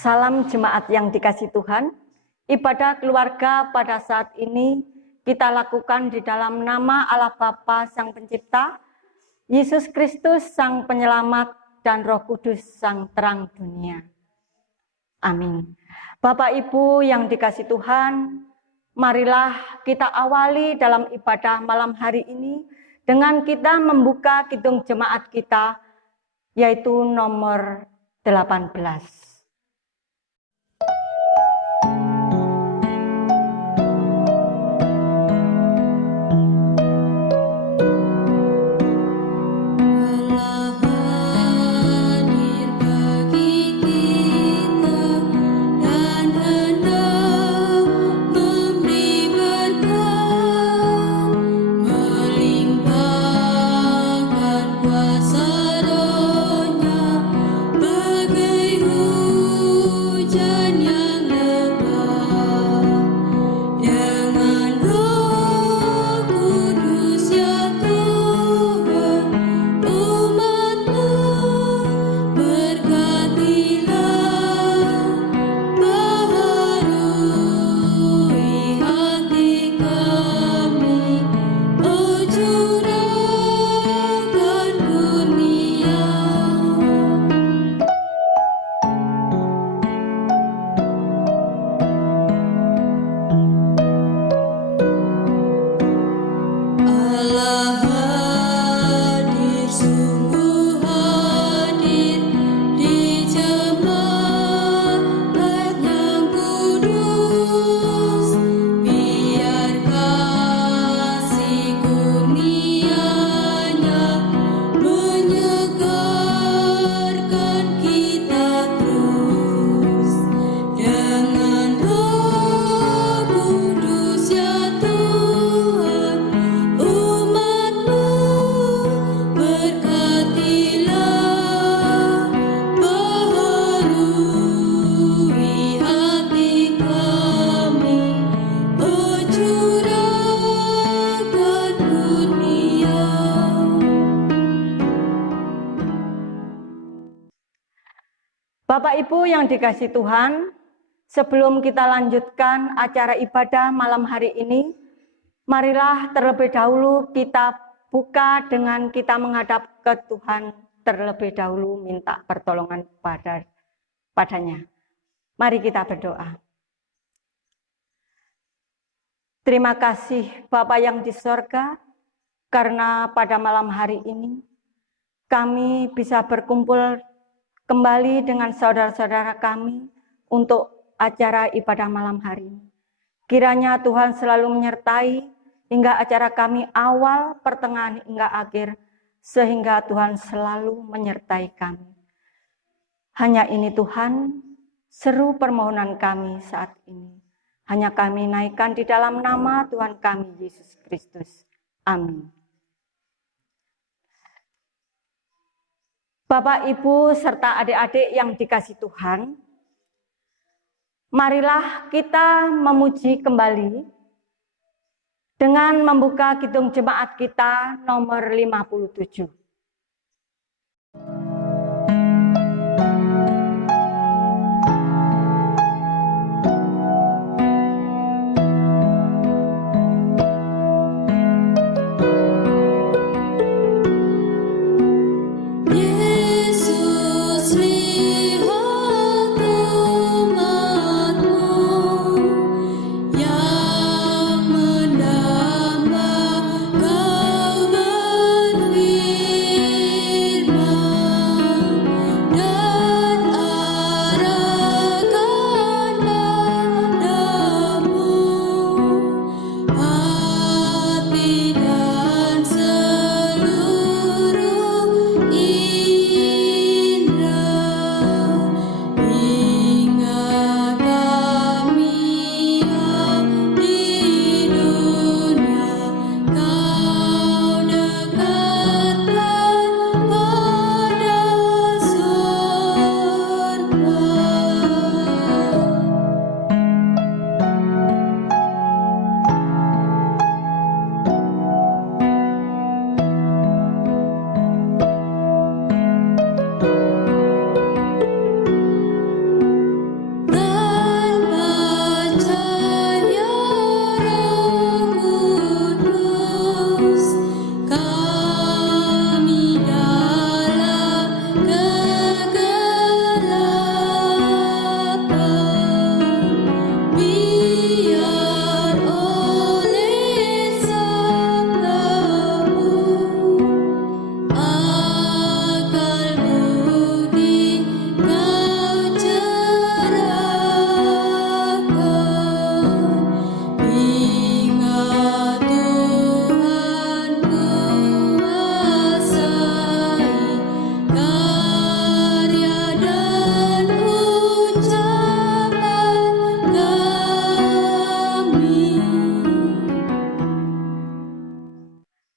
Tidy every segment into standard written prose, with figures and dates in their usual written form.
Salam jemaat yang dikasihi Tuhan. Ibadah keluarga pada saat ini kita lakukan di dalam nama Allah Bapa Sang Pencipta, Yesus Kristus Sang Penyelamat, dan Roh Kudus Sang Terang Dunia. Amin. Bapak Ibu yang dikasihi Tuhan, marilah kita awali dalam ibadah malam hari ini dengan kita membuka kidung jemaat kita, yaitu nomor 18. Bapak Ibu yang dikasihi Tuhan, sebelum kita lanjutkan acara ibadah malam hari ini, marilah terlebih dahulu kita buka dengan kita menghadap ke Tuhan terlebih dahulu, minta pertolongan padanya. Mari kita berdoa. Terima kasih Bapa yang di sorga, karena pada malam hari ini kami bisa berkumpul kembali dengan saudara-saudara kami untuk acara ibadah malam hari ini. Kiranya Tuhan selalu menyertai hingga acara kami awal, pertengahan, hingga akhir, sehingga Tuhan selalu menyertai kami. Hanya ini Tuhan, seru permohonan kami saat ini. Hanya kami naikkan di dalam nama Tuhan kami, Yesus Kristus. Amin. Bapak, Ibu, serta adik-adik yang dikasihi Tuhan, marilah kita memuji kembali dengan membuka kidung jemaat kita nomor 57. Yang menambah kau berfirman.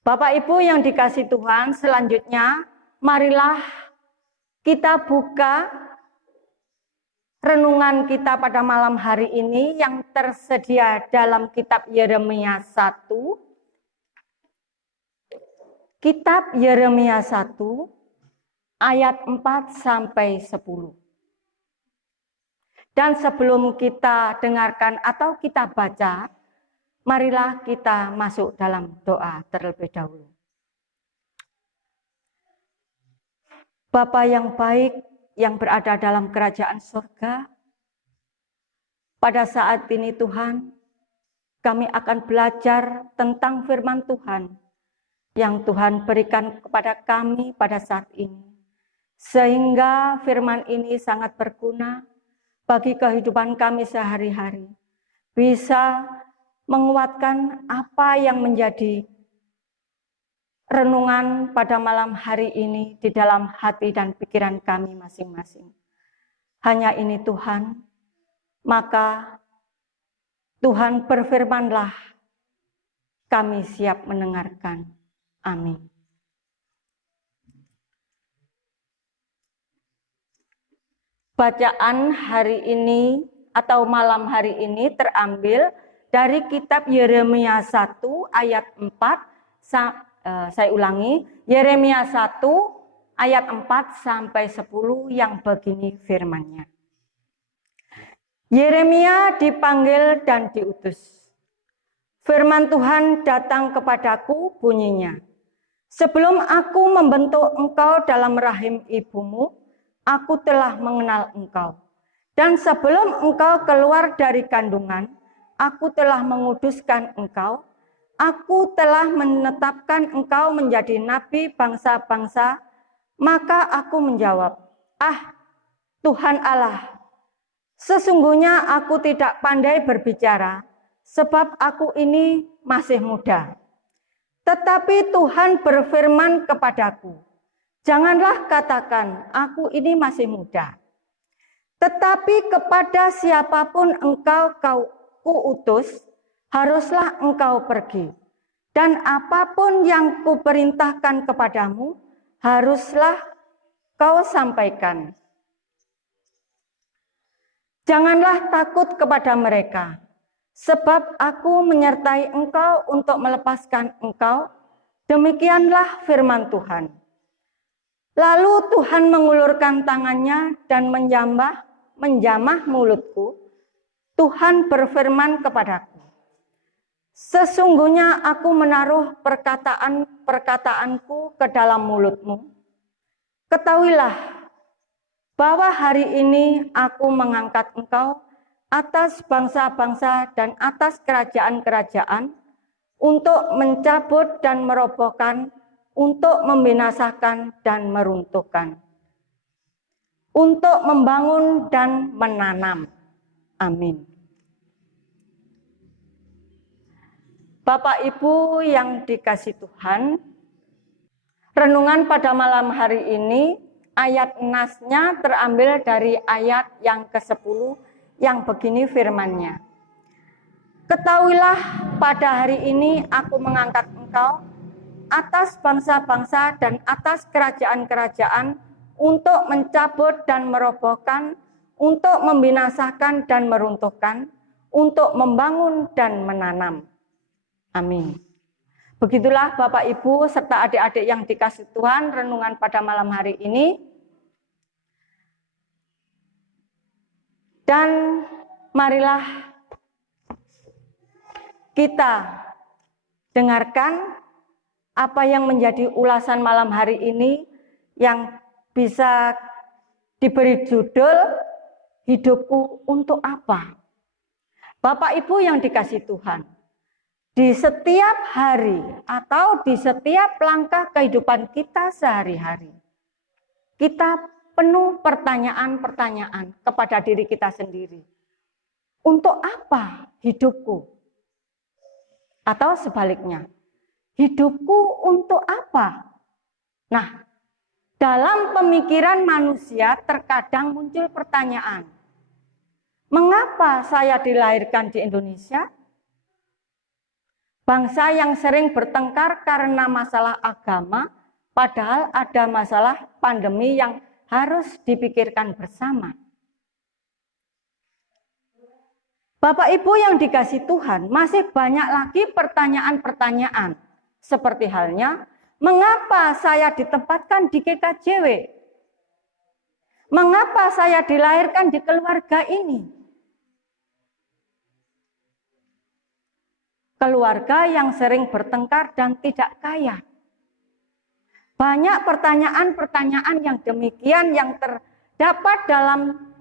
Bapak Ibu yang dikasihi Tuhan, selanjutnya marilah kita buka renungan kita pada malam hari ini yang tersedia dalam kitab Yeremia 1. Kitab Yeremia 1 ayat 4 sampai 10. Dan sebelum kita dengarkan atau kita baca, marilah kita masuk dalam doa terlebih dahulu. Bapa yang baik yang berada dalam kerajaan surga, pada saat ini Tuhan, kami akan belajar tentang firman Tuhan yang Tuhan berikan kepada kami pada saat ini. Sehingga firman ini sangat berguna bagi kehidupan kami sehari-hari. Bisa menguatkan apa yang menjadi renungan pada malam hari ini di dalam hati dan pikiran kami masing-masing. Hanya ini Tuhan, maka Tuhan berfirmanlah, kami siap mendengarkan. Amin. Bacaan hari ini atau malam hari ini terambil dari kitab Yeremia 1 ayat 4, saya ulangi, Yeremia 1 ayat 4 sampai 10 yang begini firman-Nya. Yeremia dipanggil dan diutus. Firman Tuhan datang kepadaku bunyinya. Sebelum aku membentuk engkau dalam rahim ibumu, aku telah mengenal engkau. Dan sebelum engkau keluar dari kandungan, aku telah menguduskan engkau. Aku telah menetapkan engkau menjadi nabi bangsa-bangsa. Maka aku menjawab, Tuhan Allah, sesungguhnya aku tidak pandai berbicara, sebab aku ini masih muda. Tetapi Tuhan berfirman kepadaku, janganlah katakan, aku ini masih muda. Tetapi kepada siapapun engkau kuutus, haruslah engkau pergi. Dan apapun yang kuperintahkan kepadamu, haruslah kau sampaikan. Janganlah takut kepada mereka, sebab aku menyertai engkau untuk melepaskan engkau. Demikianlah firman Tuhan. Lalu Tuhan mengulurkan tangannya dan menjamah mulutku. Tuhan berfirman kepadaku, sesungguhnya aku menaruh perkataan-perkataanku ke dalam mulutmu. Ketahuilah bahwa hari ini aku mengangkat engkau atas bangsa-bangsa dan atas kerajaan-kerajaan untuk mencabut dan merobohkan, untuk membinasakan dan meruntuhkan, untuk membangun dan menanam. Amin. Bapak Ibu yang dikasihi Tuhan, renungan pada malam hari ini, ayat nasnya terambil dari ayat yang ke-10 yang begini firman-Nya. Ketahuilah pada hari ini aku mengangkat engkau atas bangsa-bangsa dan atas kerajaan-kerajaan untuk mencabut dan merobohkan, untuk membinasakan dan meruntuhkan, untuk membangun dan menanam. Amin. Begitulah Bapak Ibu serta adik-adik yang dikasihi Tuhan, renungan pada malam hari ini. Dan marilah kita dengarkan apa yang menjadi ulasan malam hari ini yang bisa diberi judul Hidupku untuk apa? Bapak Ibu yang dikasihi Tuhan, di setiap hari atau di setiap langkah kehidupan kita sehari-hari, kita penuh pertanyaan-pertanyaan kepada diri kita sendiri. Untuk apa hidupku? Atau sebaliknya, hidupku untuk apa? Nah, dalam pemikiran manusia terkadang muncul pertanyaan, mengapa saya dilahirkan di Indonesia? Bangsa yang sering bertengkar karena masalah agama, padahal ada masalah pandemi yang harus dipikirkan bersama. Bapak Ibu yang dikasihi Tuhan, masih banyak lagi pertanyaan-pertanyaan. Seperti halnya, mengapa saya ditempatkan di GKJW? Mengapa saya dilahirkan di keluarga ini? Keluarga yang sering bertengkar dan tidak kaya. Banyak pertanyaan-pertanyaan yang demikian yang terdapat dalam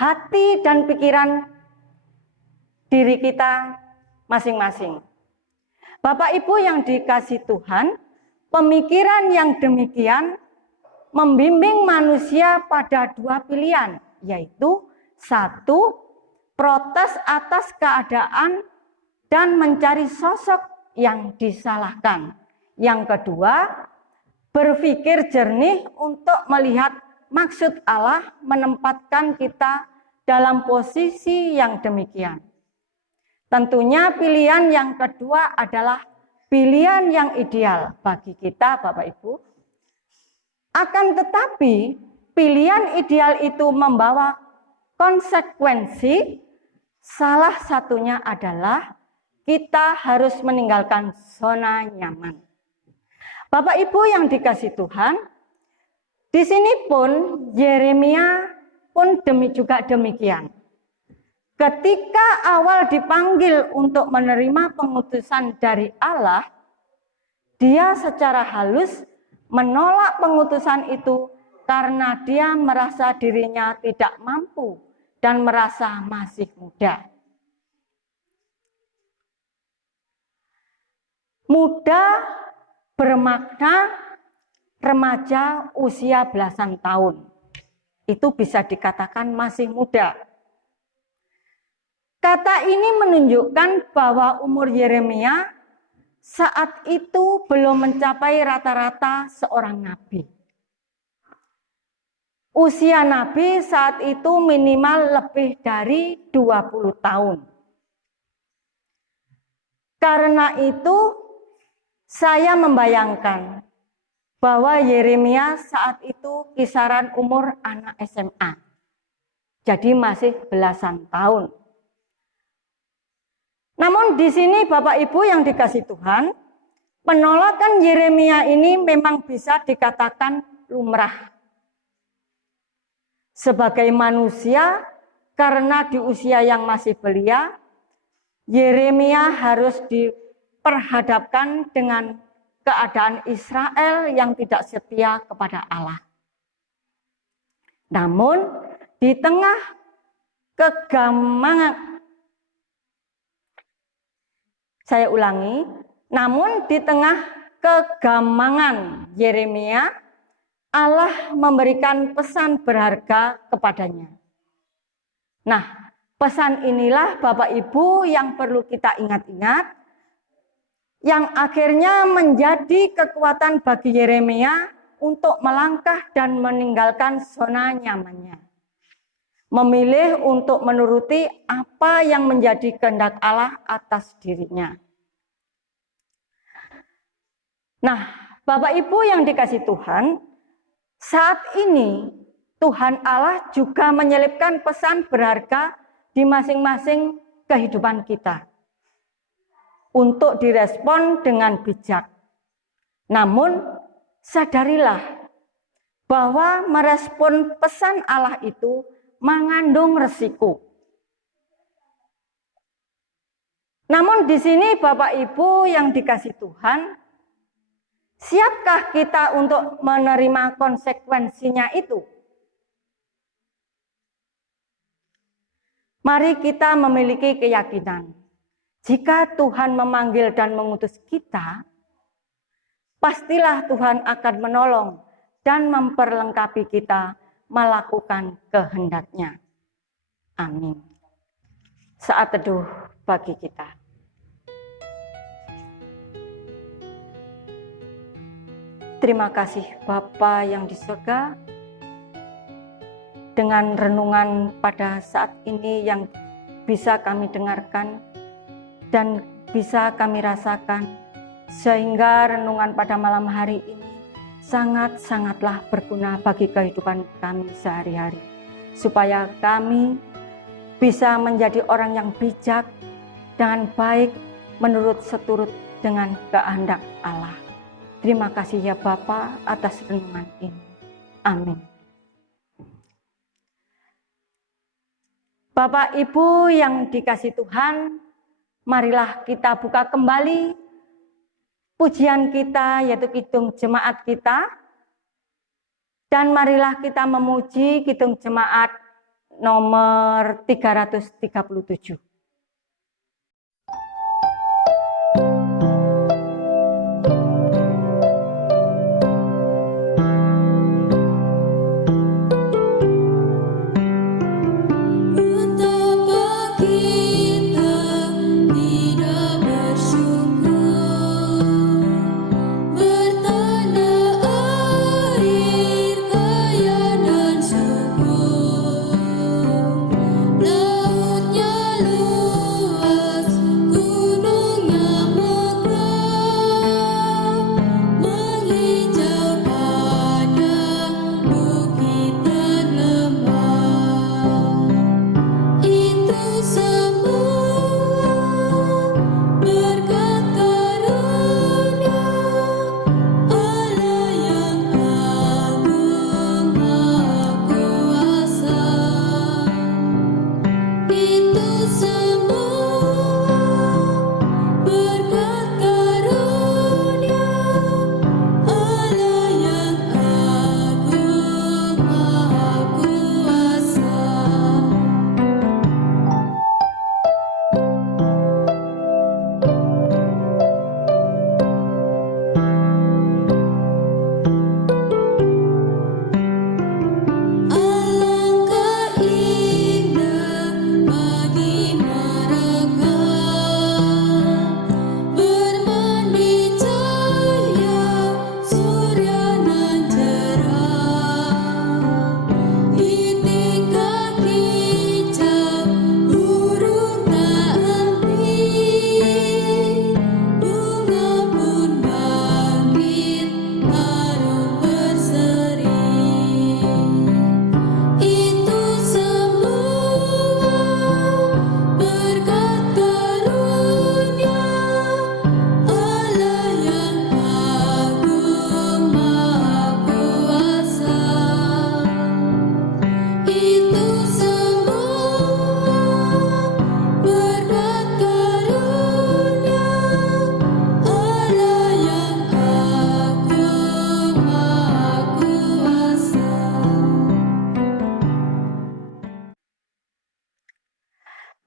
hati dan pikiran diri kita masing-masing. Bapak Ibu yang dikasihi Tuhan, pemikiran yang demikian membimbing manusia pada dua pilihan, yaitu satu, protes atas keadaan dan mencari sosok yang disalahkan. Yang kedua, berpikir jernih untuk melihat maksud Allah menempatkan kita dalam posisi yang demikian. Tentunya pilihan yang kedua adalah pilihan yang ideal bagi kita, Bapak Ibu. Akan tetapi, pilihan ideal itu membawa konsekuensi. Salah satunya adalah kita harus meninggalkan zona nyaman. Bapak Ibu yang dikasihi Tuhan, di sini pun Yeremia pun juga demikian. Ketika awal dipanggil untuk menerima pengutusan dari Allah, dia secara halus menolak pengutusan itu karena dia merasa dirinya tidak mampu dan merasa masih muda. Muda bermakna remaja usia belasan tahun. Itu bisa dikatakan masih muda. Kata ini menunjukkan bahwa umur Yeremia saat itu belum mencapai rata-rata seorang nabi. Usia nabi saat itu minimal lebih dari 20 tahun. Karena itu saya membayangkan bahwa Yeremia saat itu kisaran umur anak SMA. Jadi masih belasan tahun. Namun di sini Bapak Ibu yang dikasihi Tuhan, penolakan Yeremia ini memang bisa dikatakan lumrah. Sebagai manusia, karena di usia yang masih belia, Yeremia harus diperhadapkan dengan keadaan Israel yang tidak setia kepada Allah. Namun di tengah namun di tengah kegamangan Yeremia, Allah memberikan pesan berharga kepadanya. Nah, pesan inilah Bapak Ibu yang perlu kita ingat-ingat, yang akhirnya menjadi kekuatan bagi Yeremia untuk melangkah dan meninggalkan zona nyamannya. Memilih untuk menuruti apa yang menjadi kehendak Allah atas dirinya. Nah, Bapak Ibu yang dikasihi Tuhan, saat ini Tuhan Allah juga menyelipkan pesan berharga di masing-masing kehidupan kita untuk direspon dengan bijak. Namun, sadarilah bahwa merespon pesan Allah itu mengandung resiko. Namun di sini Bapak Ibu yang dikasihi Tuhan, siapkah kita untuk menerima konsekuensinya itu? Mari kita memiliki keyakinan, jika Tuhan memanggil dan mengutus kita, pastilah Tuhan akan menolong dan memperlengkapi kita melakukan kehendak-Nya. Amin. Saat teduh bagi kita. Terima kasih Bapa yang di surga, dengan renungan pada saat ini yang bisa kami dengarkan dan bisa kami rasakan, sehingga renungan pada malam hari ini sangat-sangatlah berguna bagi kehidupan kami sehari-hari, supaya kami bisa menjadi orang yang bijak dengan baik menurut seturut dengan kehendak Allah. Terima kasih ya Bapa atas renungan ini. Amin. Bapak Ibu yang dikasihi Tuhan, marilah kita buka kembali pujian kita, yaitu Kidung Jemaat kita. Dan marilah kita memuji Kidung Jemaat nomor 337.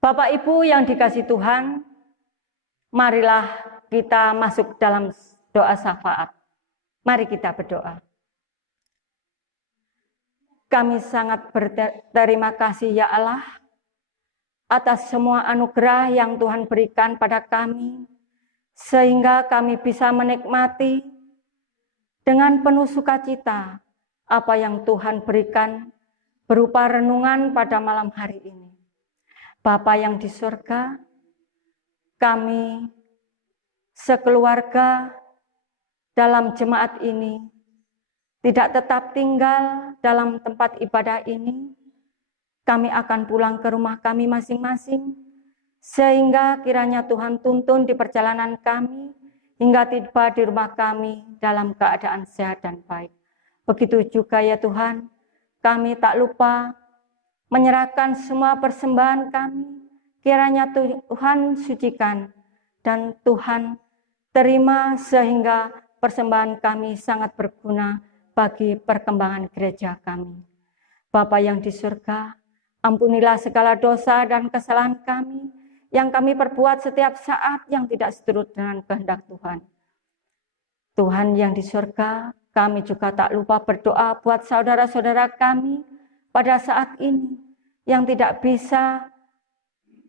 Bapak Ibu yang dikasihi Tuhan, marilah kita masuk dalam doa syafaat. Mari kita berdoa. Kami sangat berterima kasih ya Allah atas semua anugerah yang Tuhan berikan pada kami, sehingga kami bisa menikmati dengan penuh sukacita apa yang Tuhan berikan berupa renungan pada malam hari ini. Bapa yang di surga, kami sekeluarga dalam jemaat ini tidak tetap tinggal dalam tempat ibadah ini. Kami akan pulang ke rumah kami masing-masing, sehingga kiranya Tuhan tuntun di perjalanan kami hingga tiba di rumah kami dalam keadaan sehat dan baik. Begitu juga ya Tuhan, kami tak lupa menyerahkan semua persembahan kami, kiranya Tuhan sucikan dan Tuhan terima sehingga persembahan kami sangat berguna bagi perkembangan gereja kami. Bapa yang di surga, ampunilah segala dosa dan kesalahan kami yang kami perbuat setiap saat yang tidak seturut dengan kehendak Tuhan. Tuhan yang di surga, kami juga tak lupa berdoa buat saudara-saudara kami pada saat ini yang tidak bisa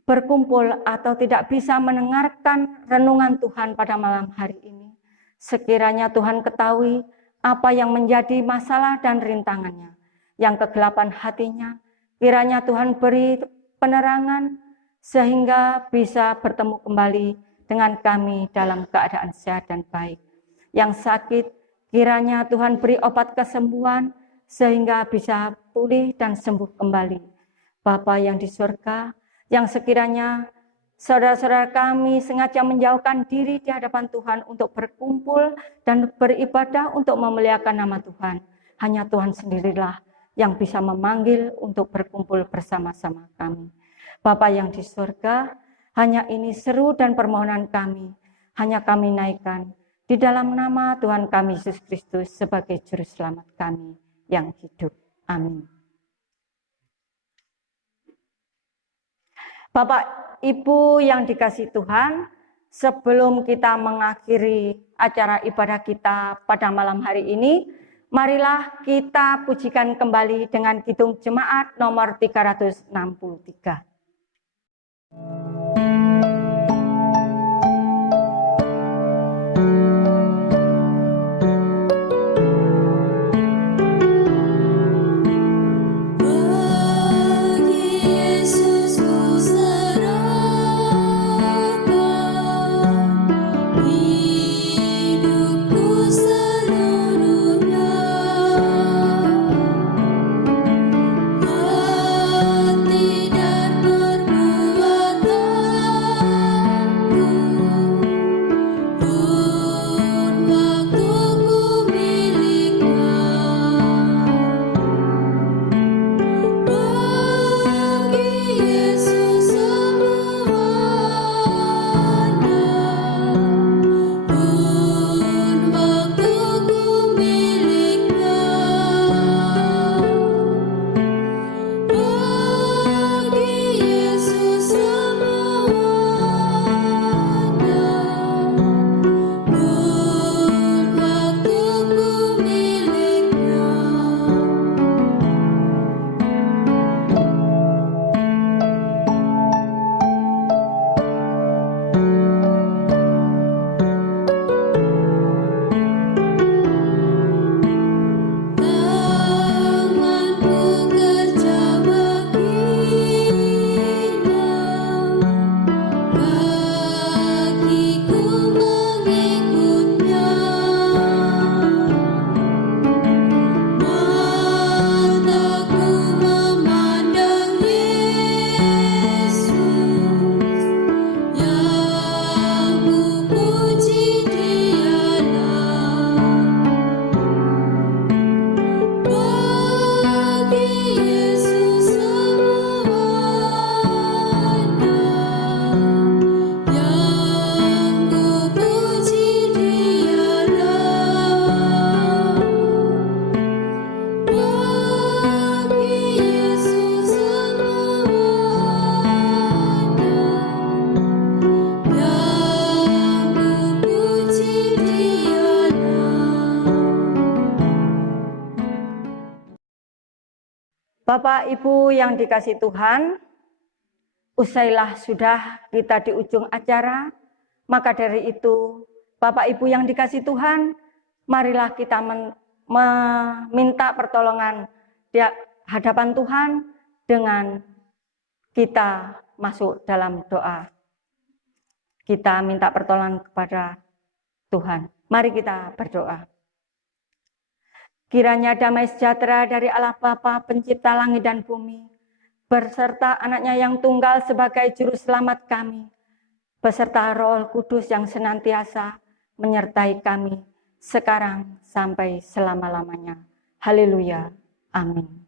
berkumpul atau tidak bisa mendengarkan renungan Tuhan pada malam hari ini. Sekiranya Tuhan ketahui apa yang menjadi masalah dan rintangannya, yang kegelapan hatinya, kiranya Tuhan beri penerangan sehingga bisa bertemu kembali dengan kami dalam keadaan sehat dan baik. Yang sakit, kiranya Tuhan beri obat kesembuhan sehingga bisa pulih dan sembuh kembali. Bapa yang di surga, yang sekiranya saudara-saudara kami sengaja menjauhkan diri di hadapan Tuhan untuk berkumpul dan beribadah untuk memuliakan nama Tuhan. Hanya Tuhan sendirilah yang bisa memanggil untuk berkumpul bersama-sama kami. Bapa yang di surga, hanya ini seru dan permohonan kami. Hanya kami naikkan di dalam nama Tuhan kami Yesus Kristus sebagai Juru Selamat kami yang hidup. Amin. Bapak, Ibu yang dikasihi Tuhan, sebelum kita mengakhiri acara ibadah kita pada malam hari ini, marilah kita pujikan kembali dengan kidung jemaat nomor 363. Bapak, Ibu yang dikasihi Tuhan, usailah sudah kita di ujung acara, maka dari itu, Bapak, Ibu yang dikasihi Tuhan, marilah kita meminta pertolongan di hadapan Tuhan dengan kita masuk dalam doa. Kita minta pertolongan kepada Tuhan. Mari kita berdoa. Kiranya damai sejahtera dari Allah Bapa pencipta langit dan bumi, beserta anaknya yang tunggal sebagai juru selamat kami, beserta Roh Kudus yang senantiasa menyertai kami sekarang sampai selama-lamanya. Haleluya. Amin.